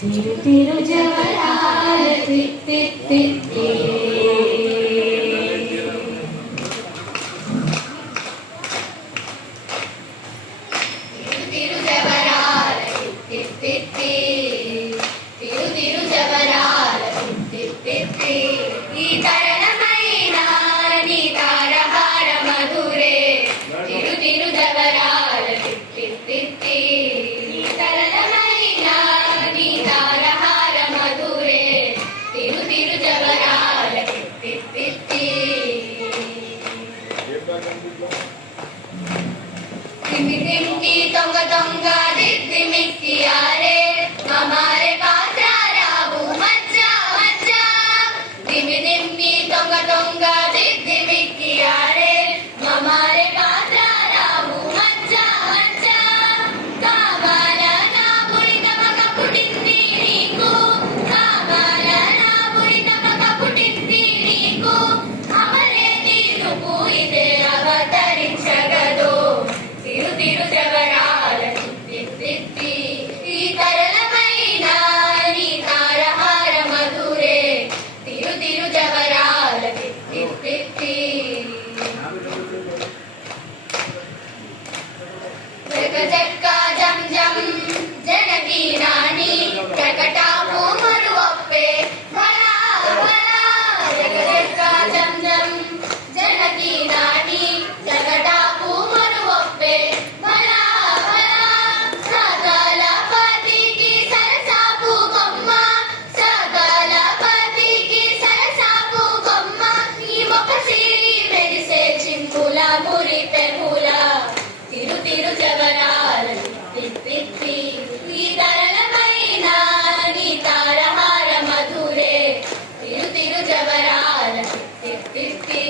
తిరు తిరు జవరాల తిత్తి తిత్తి తిరు జవరాల తిత్తి తిత్తి తిరు తిరు జవరాల తిత్తి తిత్తి ఈ తరణమైన నీ తారహార మధురే తిరు తిరు జవరాల తిత్తి తిత్తి ఈ తరణమైన నీ తారహార మధురే తిరు తిరు జవరాల తిత్తి తిత్తి తిమి తిమి తొంగ తొంగ దిద్ది మిక్కి ఆరే మమారే పాత్రారావు మజ్జా మజ్జా తిమి తిమి తొంగ తొంగ దిద్ది మిక్కి ఆరే మమారే పాత్రారావు మజ్జా మజ్జా కావాల నా బురి తమక పుట్టింది నీకు కావాల నా బురి తమక పుట్టింది నీకు అమరే తీరుపు ఇదే అవతరించగదో తిరు తిరు జవరాల తిత్తి తిత్తి ఈ తరళమైన నీ తారహార మధురే తిరు తిరు జవరాల తిత్తి తిత్తి జగ జక్క జం జం జనకి నాని ప్రకటాపు మరువప్పే భలా భలా జగ జక్క జం జం జనకి నాని జగటాపు మరువప్పే భలా భలా సకల పతికి సరసాపు కొమ్మ సకల పతికి సరసాపు కొమ్మ ఈ మొక్క సిరి మెరిసే చింపుల మురి పెముల తిరు తిరు జవరాల తిత్తి తిత్తి ఈ తరళమైన నీ తారహార మధురే తిరు తిరు జవరాల తిత్తి తిత్తి